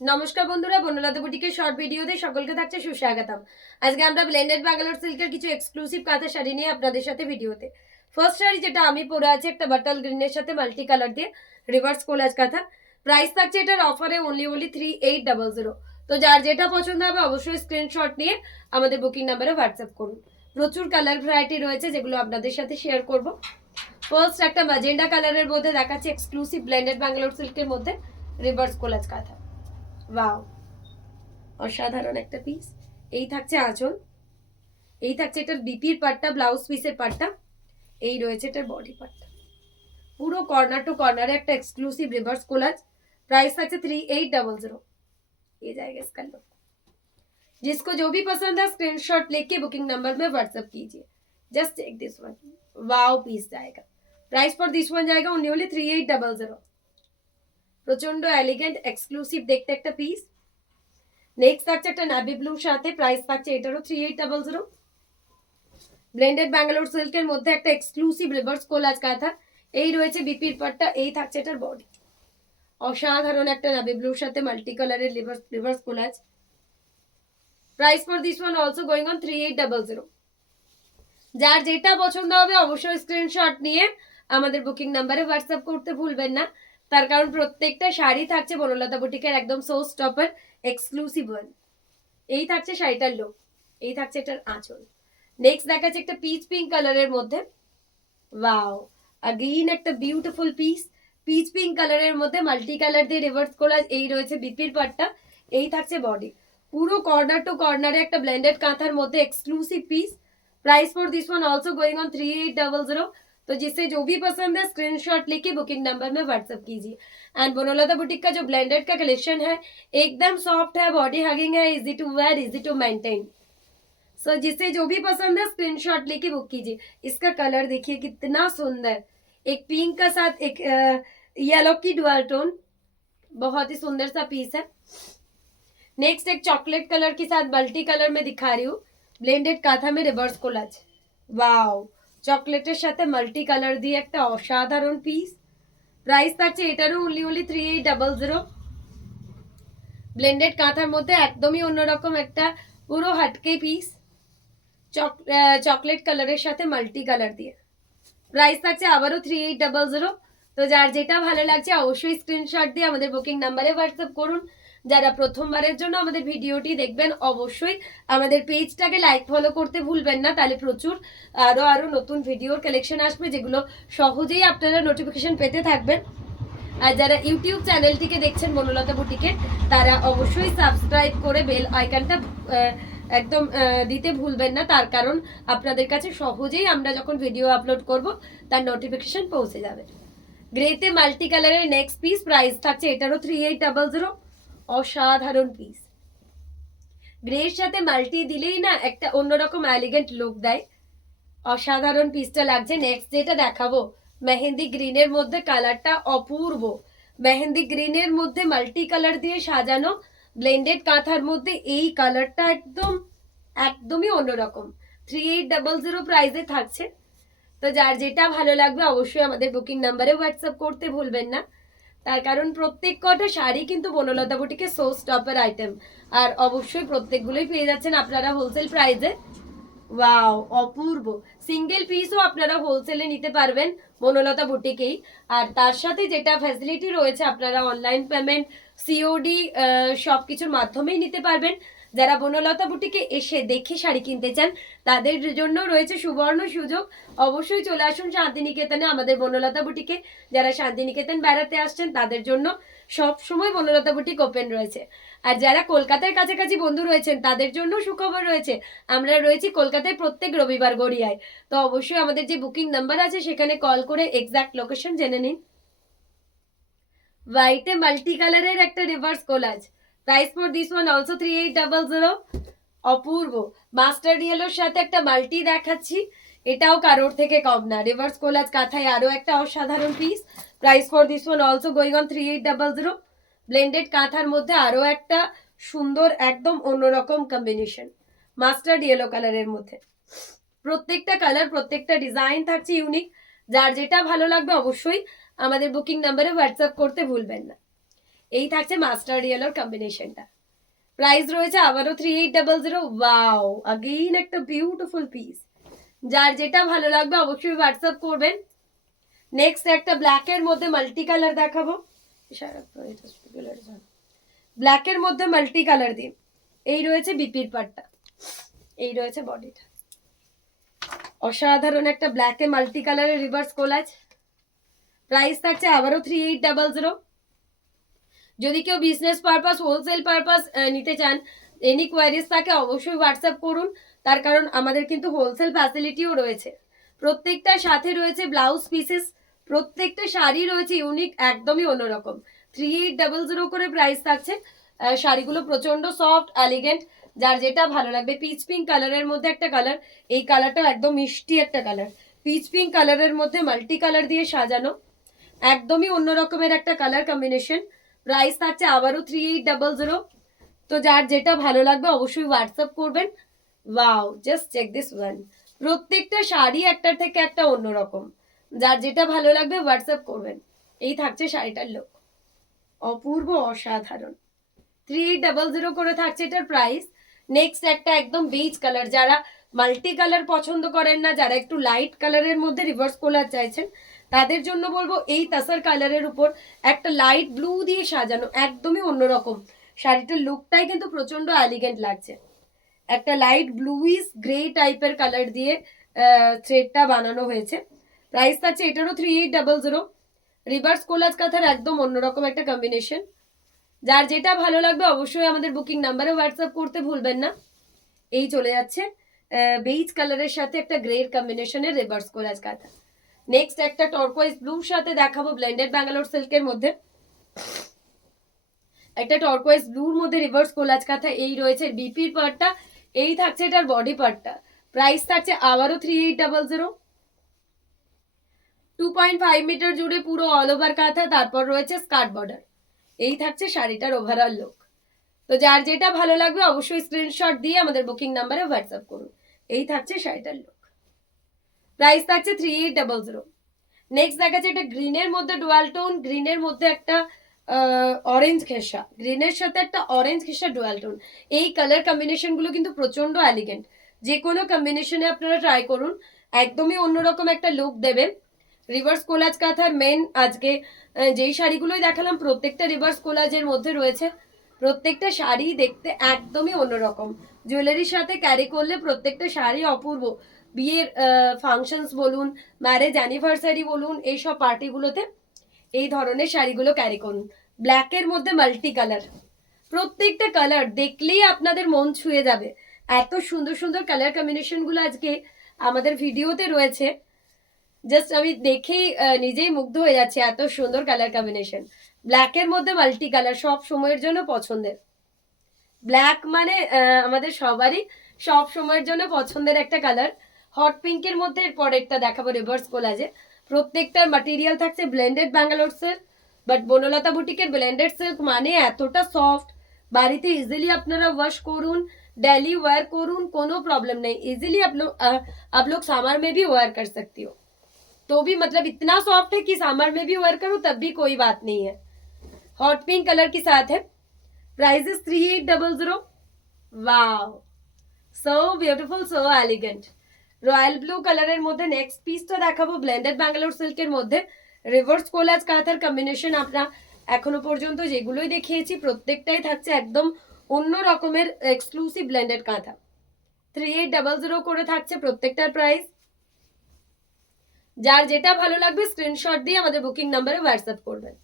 নমস্কার বন্ধুরা, বনলতা বুটিকের শর্ট ভিডিওতে সকলকে থাকছে সুস্বাগতম। আজকে আমরা ব্লেন্ডেড ব্যাঙ্গালোর সিল্কের কিছু এক্সক্লুসিভ কাঁথা শাড়ি নিয়ে আপনাদের সাথে ভিডিওতে। ফার্স্ট শাড়ি যেটা আমি পরে আছি একটা বাটাল গ্রিনের সাথে মাল্টি কালার দিয়ে রিভার্স কোলাজ কাঁথা। প্রাইস থাকছে এটার অফারে অনলি 3800। তো যার যেটা পছন্দ হবে অবশ্যই স্ক্রিনশট নিয়ে আমাদের বুকিং নাম্বারে হোয়াটসঅ্যাপ করুন। প্রচুর কালার ভ্যারাইটি রয়েছে যেগুলো আপনাদের সাথে শেয়ার করব। ফার্স্ট একটা ম্যাজেন্ডা কালারের মধ্যে দেখাচ্ছে এক্সক্লুসিভ ব্লেন্ডেড ব্যাঙ্গালোর সিল্কের মধ্যে রিভার্স কোলাজ কাঁথা। ওয়াও, অসাধারণ একটা পিস। এই থাকছে আঁচল, এই থাকছে এটার বিপির পাটটা, ব্লাউজ পিসের পাটটা, এই রয়েছে এটার বডি পাটটা। পুরো কর্নার টু কর্নারে একটা एक्सक्लूसिव रिवर्स कोलाज। प्राइस থাকছে 3800। ये जाएगा इसका लुक। जिसको जो भी पसंद है स्क्रीनशॉट लेके बुकिंग नंबर में व्हाट्सएप कीजिए। Just take this one. Wow piece जाएगा। प्राइस फॉर दिस वन जाएगा ओनली 3800। প্রচন্ড এলিগেন্ট এক্সক্লুসিভ দেখতে একটা পিস। নেক্সট থাকছে একটা নাভি ব্লুর সাথে, প্রাইস থাকছে এটারও 3800। ব্লেন্ডেড ব্যাঙ্গালোর সিল্কের মধ্যে একটা এক্সক্লুসিভ রিভার্স কোলাজ কাঁথা। এই রয়েছে বিপির পাটটা, এই থাকছে এটার বডি। অসাধারণ একটা নাভি ব্লুর সাথে মাল্টি কালারের reverse collage. Price for this one also going on 3800। যার যেটা পছন্দ হবে অবশ্যই স্ক্রিনশট নিয়ে আমাদের বুকিং নাম্বারে হোয়াটসঅ্যাপ করতে ভুলবেন না। তার কারণ প্রত্যেকটা শাড়ি থাকছে বনলতা বুটিকের একদম সো স্টপার এক্সক্লুসিভ ওয়ান। এই থাকছে শাড়িটার লুক, এই থাকছে এটার আঁচল। নেক্সট দেখাচ্ছে একটা পিচ পিঙ্ক কালারের মধ্যে। ওয়াও, अगेन একটা বিউটিফুল পিস। পিচ পিঙ্ক কালারের মধ্যে মাল্টি কালার দিয়ে রিভার্স কোলাজ। এই রয়েছে বিপির পাটটা, এই থাকছে বডি। পুরো কর্নার টু কর্নারে একটা ব্লেন্ডেড কাঁথার মধ্যে exclusive piece. Price for this one also going on 3800। तो जिससे जो भी पसंद है स्क्रीनशॉट लेके बुकिंग नंबर में व्हाट्सएप कीजिए। एंड बोनोलता बुटीक का जो ब्लेंडेड का कलेक्शन है एकदम सॉफ्ट है, बॉडी हगिंग है, easy to wear, easy to maintain. So जिसे जो भी पसंद है स्क्रीनशॉट लेके बुक कीजिए। इसका कलर देखिए कितना सुंदर, एक पिंक का साथ एक येलो की डुअल टोन, बहुत ही सुंदर सा पीस है। नेक्स्ट एक चॉकलेट कलर के साथ मल्टी कलर में दिखा रही हूँ, ब्लेंडेड काथा में रिवर्स कोलाज। वाओ, চকলেটের সাথে মাল্টি কালার দিয়ে একটা অসাধারণ পিস। প্রাইস থাকছে এটারও অনলি 3800। ব্লেন্ডেড কাঁথার মধ্যে একদমই অন্যরকম একটা পুরো হাটকে পিস, চকলেট কালারের সাথে মাল্টি কালার দিয়ে। প্রাইস থাকছে আবারও 3800। তো যার যেটা ভালো লাগছে অবশ্যই স্ক্রিনশট দিয়ে আমাদের বুকিং নাম্বারে হোয়াটসঅ্যাপ করুন। যারা প্রথমবারের জন্য আমাদের ভিডিওটি দেখবেন অবশ্যই আমাদের পেজটাকে লাইক ফলো করতে ভুলবেন না, তাহলে প্রচুর আরো নতুন ভিডিওর কালেকশন আসবে যেগুলো সহজেই আপনারা নোটিফিকেশন পেতে থাকবেন। আর যারা ইউটিউব চ্যানেলটিকে দেখছেন বনলতা বুটিকের, তারা অবশ্যই সাবস্ক্রাইব করে বেল আইকনটা একদম দিতে ভুলবেন না, তার কারণ আপনাদের কাছে সহজেই আমরা যখন ভিডিও আপলোড করব তার নোটিফিকেশন পৌঁছে যাবে। গ্রেতে মাল্টি কালারের নেক্সট পিস, প্রাইস থাকছে এটারও 3800। অসাধারণ পিস, গ্রের সাথে মাল্টি দিলেই না একটা অন্যরকম এলিগেন্ট লুক দেয়। অসাধারণ পিসটা লাগছে। নেক্সট যেটা দেখাবো মেহেন্দি গ্রিনের মধ্যে, কালারটা অপূর্ব। মেহেন্দি গ্রিনের মধ্যে মাল্টি কালার দিয়ে সাজানো ব্লেন্ডেড কাঁথার মধ্যে এই কালারটা একদমই অন্যরকম। 3800 প্রাইসে থাকছে। তো যার যেটা ভালো লাগবে অবশ্যই আমাদের বুকিং নাম্বারে হোয়াটসঅ্যাপ করতে ভুলবেন না, তার কারণ প্রত্যেক কটা শাড়ি কিন্তু বনলতা বুটিকে সো স্টপার আইটেম। আর অবশ্যই প্রত্যেকগুলোই পেয়ে যাচ্ছেন আপনারা হোলসেল প্রাইসে। ওয়াও, অপূর্ব। সিঙ্গেল পিসও আপনারা হোলসেলে নিতে পারবেন বনলতা বুটিকেই। আর তার সাথে যেটা ফ্যাসিলিটি রয়েছে আপনারা অনলাইন পেমেন্ট, সিওডি সব কিছুর মাধ্যমেই নিতে পারবেন। যারা বনলতা বুটিকে এসে দেখে শাড়ি কিনতে চান তাদের জন্য রয়েছে সুবর্ণ সুযোগ। অবশ্যই চলে আসুন শান্তিনিকেতনে আমাদের বনলতা বুটিকে। যারা শান্তিনিকেতন বেড়াতে আসছেন তাদের জন্য সব সময় বনলতা বুটিক ওপেন রয়েছে। আর যারা কলকাতার কাছাকাছি বন্ধু রয়েছেন তাদের জন্য সুখবর রয়েছে, আমরা রয়েছি কলকাতায় প্রত্যেক রবিবার গড়িয়ায়। তো অবশ্যই আমাদের যে বুকিং নাম্বার আছে সেখানে কল করে এক্সাক্ট লোকেশন জেনে নিন। হোয়াইটে মাল্টি কালারের একটা reverse collage. Price for this one also 3800। অপূর্ব মাস্টার্ড ইয়েলোর সাথে একটা মাল্টি দেখাচ্ছি, এটাও কারোর থেকে কম না। রিভার্স কোলাজ কাঁথায় আরো একটা অসাধারণ piece. Price for this one also going on 3800। Blended কাঁথার মধ্যে আরো একটা সুন্দর একদম অন্যরকম কম্বিনেশন, মাস্টার্ড ইয়েলো কালারের মধ্যে। প্রত্যেকটা কালার প্রত্যেকটা ডিজাইন থাকছে ইউনিক। যার যেটা ভালো লাগবে অবশ্যই আমাদের বুকিং নাম্বারে হোয়াটসঅ্যাপ করতে ভুলবেন না। এই থাকছে মাস্টার্ড ইয়েলোর কম্বিনেশনটা। প্রাইস রয়েছে আবারও 3800। ওয়াও, अगेन একটা বিউটিফুল পিস। যার যেটা ভালো লাগবে অবশ্যই হোয়াটসঅ্যাপ করবেন। নেক্সট একটা ব্ল্যাকের মধ্যে মাল্টি কালার দেখাবো। ব্ল্যাকের মধ্যে মাল্টি কালার দিন। এই রয়েছে বিপির পাটটা, এই রয়েছে বডিটা। অসাধারণ একটা ব্ল্যাকে মাল্টি কালারের রিভার্স কোলাজ। প্রাইস থাকছে আবারও 3800। যদি কেউ বিজনেস পারপাস, হোলসেল পারপাস নিতে চান, এনি কোয়ারিজ থাকে অবশ্যই হোয়াটসঅ্যাপ করুন। তার কারণ আমাদের কিন্তু হোলসেল ফ্যাসিলিটিও রয়েছে। প্রত্যেকটার সাথে রয়েছে ব্লাউজ পিসেস, প্রত্যেকটা শাড়ি রয়েছে ইউনিক, একদমই অন্যরকম। 3800 করে প্রাইস থাকছে। শাড়িগুলো প্রচন্ড সফট, এলিগেন্ট। যার যেটা ভালো লাগবে। পিচ পিঙ্ক কালারের মধ্যে একটা কালার, এই কালারটা একদম মিষ্টি একটা কালার। পিচ পিঙ্ক কালারের মধ্যে মাল্টি কালার দিয়ে সাজানো, একদমই অন্য রকমের একটা কালার কম্বিনেশন। প্রাইস থাকছে আবারও 3800। তো যার যেটা ভালো লাগবে অবশ্যই হোয়াটসঅ্যাপ করবেন। Wow, just check this one. প্রত্যেকটা শাড়ি একটার থেকে একটা অন্যরকম। যার যেটা ভালো লাগবে হোয়াটসঅ্যাপ করবেন। এই থাকছে শাড়িটার লুক, অপূর্ব, অসাধারণ। 3800 করে থাকছে এটার প্রাইস। নেক্সট একটা একদম বেজ কালার, যারা মাল্টি কালার পছন্দ করেন না, যারা একটু লাইট কালারের মধ্যে রিভার্স কোলার চাইছেন, তাদের জন্য বলবো এই তাসার কালারের উপর একটা লাইট ব্লু দিয়ে সাজানো, একদমই অন্যরকম। শাড়িটার লুকটাই কিন্তু প্রচন্ড এলিগেন্ট লাগছে। একটা লাইট ব্লুইশ গ্রে টাইপের কালার দিয়ে থ্রেডটা বানানো হয়েছে। প্রাইস থাকছে এটারও 3800। রিভার্স কোলাজ কাঁথার একদম অন্যরকম একটা কম্বিনেশন। যার যেটা ভালো লাগবে অবশ্যই আমাদের বুকিং নাম্বারে হোয়াটসঅ্যাপ করতে ভুলবেন না। এই চলে যাচ্ছে বেইজ কালারের সাথে একটা গ্রের কম্বিনেশনের রিভার্স কোলাজ কাঁথা। নেক্সট একটা টর্কোয়াইজ ব্লুর সাথে দেখাবো ব্লেন্ডেড ব্যাঙ্গালোর সিল্কের মধ্যে। একটা টর্কোয়াইজ ব্লুর মধ্যে রিভার্স কোলাজ কাঁথা। এই রয়েছে বিপির পার্টটা, এই থাকছে এটার বডি পার্টটা। প্রাইস থাকছে আবারও 3800। 2.5 মিটার জুড়ে পুরো অল ওভার কাঁথা, তারপর রয়েছে স্কার্ট বর্ডার। এই থাকছে শাড়িটার ওভারঅল লুক। তো যার যেটা ভালো লাগবে অবশ্যই স্ক্রিনশট দিয়ে আমাদের বুকিং নাম্বারে হোয়াটসঅ্যাপ করুন। এই থাকছে শাড়িটার লুক। প্রাইস থাকছে 3800। নেক্সট দেখাচ্ছে এটা গ্রিনের মধ্যে ডুয়াল টোন, গ্রিনের মধ্যে একটা অরেঞ্জ ঘেঁষা, গ্রিনের সাথে একটা অরেঞ্জ ঘেঁষা ডুয়াল টোন। এই কালার কম্বিনেশন গুলো কিন্তু প্রচন্ড এলিগেন্ট। যে কোনো কম্বিনেশনে আপনারা ট্রাই করুন, একদমই অন্যরকম একটা লুক দেবে। রিভার্স কোলাজ কাঁথার মেন আজকে যেই শাড়িগুলোই দেখালাম প্রত্যেকটা রিভার্স কোলাজের মধ্যে রয়েছে। প্রত্যেকটা শাড়ি দেখতে একদমই অন্যরকম, জুয়েলারির সাথে ক্যারি করলে প্রত্যেকটা শাড়ি অপূর্ব। বিয়ের ফাংশনস বলুন, ম্যারেজ অ্যানিভার্সারি বলুন, এইসব পার্টিগুলোতে এই ধরনের শাড়িগুলো ক্যারি করুন। ব্ল্যাকের মধ্যে মাল্টি কালার, প্রত্যেকটা কালার দেখলেই আপনাদের মন ছুঁয়ে যাবে। এত সুন্দর সুন্দর কালার কম্বিনেশনগুলো আজকে আমাদের ভিডিওতে রয়েছে। জাস্ট আমি দেখেই নিজেই মুগ্ধ হয়ে যাচ্ছি, এত সুন্দর কালার কম্বিনেশন। ব্ল্যাকের মধ্যে মাল্টি কালার সব সময়ের জন্য পছন্দের। ব্ল্যাক মানে আমাদের সবারই সব সময়ের জন্য পছন্দের একটা কালার। হট পিঙ্কের মধ্যে এর পরেরটা দেখাবো রিভার্স কোলাজে। প্রত্যেকটার ম্যাটেরিয়াল থাকছে blended Bangalore silk. But Banalata বুটিকের ব্লেন্ডেড সিল্ক মানে এতটা সফট, বাড়িতে ইজিলি আপনারা ওয়াশ করুন, डेली वेयर करूँ कोनो प्रॉब्लम नहीं, इजीली आप लोग समर में भी वेयर कर सकती हो। तो भी मतलब इतना सॉफ्ट है कि समर में भी वेयर करूँ तब भी कोई बात नहीं है। हॉट पिंक कलर के साथ है। Price is 3800। Wow, so beautiful, so elegant. Royal blue কালারের মধ্যে নেক্সট পিসটা দেখাবো ব্লেন্ডেড ব্যাঙ্গালোর সিল্কের মধ্যে। রিভার্স কোলাজ কাঁথার কম্বিনেশন আমরা এখনো পর্যন্ত যেগুলোই দেখিয়েছি প্রত্যেকটাই থাকছে একদম অন্য রকমের এক্সক্লুসিভ ব্লেন্ডেড কাঁথা। 3800 করে থাকছে প্রত্যেকটার প্রাইস। যার যেটা ভালো লাগবে স্ক্রিনশট দিয়ে আমাদের বুকিং নাম্বারে হোয়াটসঅ্যাপ করবেন।